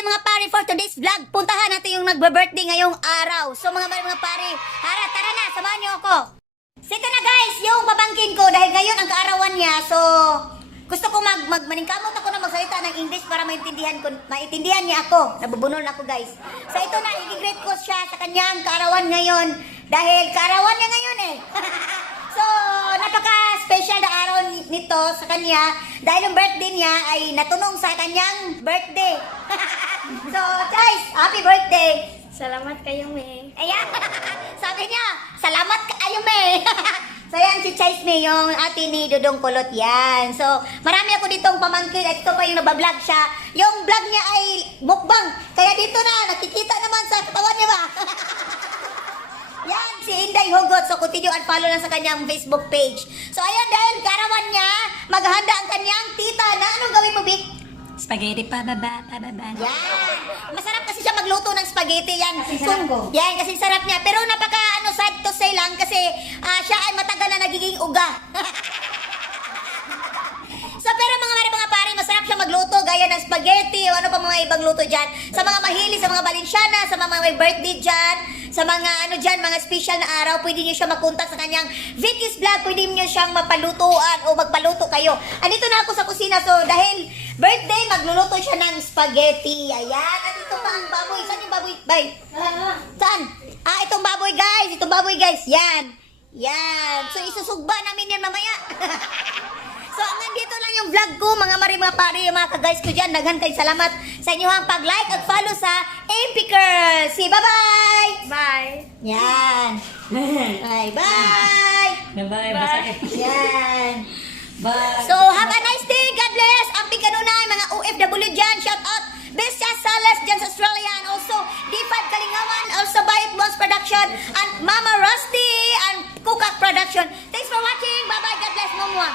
mga pare, for today's vlog, puntahan natin yung nagbe-birthday ngayong araw. So mga pare, tara na, samahan niyo ako. Sito na guys, yung pabangkin ko dahil ngayon ang kaarawan niya. So gusto ko maningkamot ako na magsalita ng English para maintindihan niya ako. Nabubunol ako guys. So ito na, i-greet ko siya sa kanyang kaarawan ngayon dahil kaarawan niya ngayon eh. So, napaka-special na araw nito sa kanya dahil yung birthday niya ay natunong sa kanyang birthday. So, guys, happy birthday! Salamat kayo, May. Ayan! Sabi niya, salamat kayo, May! So, yan si Chase May, yung ate ni Dudong Kulot yan. So, marami ako ditong pamangkin at ito pa yung nabablog siya. Yung vlog niya ay mukbang. Kaya dito na, nakikita naman sa katawan niya ba? Yan, si Inday Hugot. So, continue and follow lang sa kanyang Facebook page. So, ayan, dahil karawan niya, maghahanda ang kanyang tita na anong gawin mo, Vic? Spaghetti pababa. Yan. Masarap kasi siya magluto ng spaghetti. Yan. Kasi sarap ko. Yan, kasi sarap niya. Pero sad to say lang kasi siya ay matagal na nagiging uga. So, pero mga pare, masarap siya magluto gaya ng spaghetti o ano pa mga ibang luto dyan. Sa mga mahilig, sa mga Valenciana, sa mga may birthday dyan, sa mga mga special na araw, pwede niyo siya makontak sa kanyang Vicky's Vlog, pwede niyo siyang mapalutuan o magpaluto kayo. Andito na ako sa kusina, so dahil birthday, magluluto siya ng spaghetti. Ayan, at ito pa ang baboy. Saan yung baboy? Bay? Saan? Itong baboy guys. Yan. Yan. So, isusugba namin yan mamaya. So, hanggang dito lang yung vlog ko, mga pare, mga ka-guys ko dyan. Daghan kayo salamat sa inyong pag-like at follow sa AP Girls. Bye-bye! Bye! Yan. Bye-bye! Bye! Yan. Bye! So, have a nice day. God bless. Ang pikanunay, mga OFW dyan. Shout out. Bestia Salas dyan sa Australia. And also, D5 Kalingawan. Also, Bayit Bones Production. And Mama Rusty and Kukak Production. Thanks for watching. Bye-bye. God bless. Mumwa.